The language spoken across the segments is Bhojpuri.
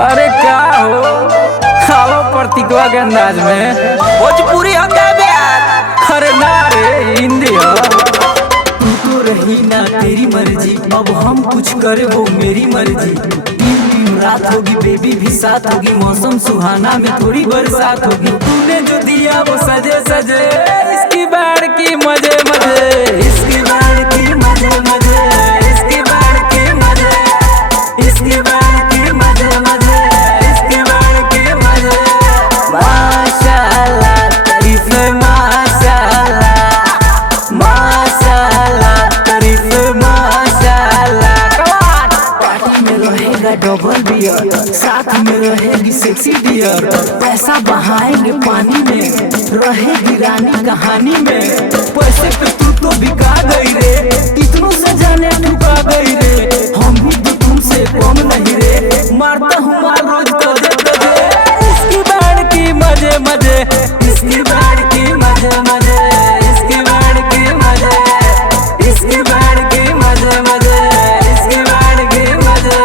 अरे क्या हो खाओ प्रतीकवा के अंदाज में भोजपुरी हो क्या यार? अरे ना रे हिंदी हो। तू तो रही ना तेरी मर्जी, अब हम कुछ करे वो मेरी मर्जी। दिन रात होगी बेबी भी साथ होगी, मौसम सुहाना में थोड़ी बरसात होगी। तूने जो दिया वो सजे सजे, इसकी बाढ़ की मजे मजे, इसकी बाढ़ की मजे मजे, इसकी बाढ़ की मजे, इसकी बाढ़ की मजे मजे, इसकी बाढ़ की मजे। माशाल्लाह तारीफ माशाल्लाह, माशाल्लाह तारीफ माशाल्लाह। पार्टी में रहेगा डबल बियर, साथ में रहेगी सेक्सी डियर। पैसा बहाएंगे पानी में, रहेगी रानी कहानी में। पैसे पे तू तो बिका गई रे, कितनों से जाने ठुका गई रे। हम भी तो तुमसे कम नहीं रे, मारता हूँ मार रोज तजे तजे। इसकी बाढ़ की मजे मजे, इसकी बाढ़ की मजे मजे, इसकी बाढ़ की मजे, इसकी बाढ़ की मजे मजे, इसकी बाढ़ की मजे।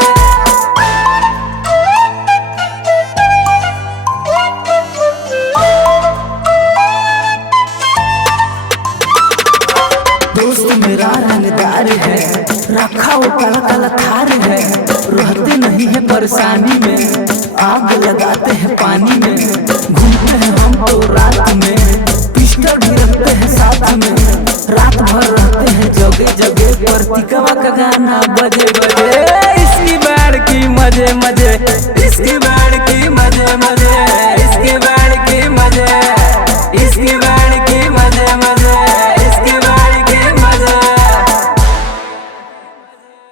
दोस्त मेरा रंगदार है, रखा वो काला काला थार है। रहते नहीं है परेशानी में, आग लगाते हैं पानी में। घूमते हैं हम तो रात में, पिस्टल भी रखते हैं साथ में। रात भर रहते हैं जगह जगह पर, टिकवा का गाना बजे बजे।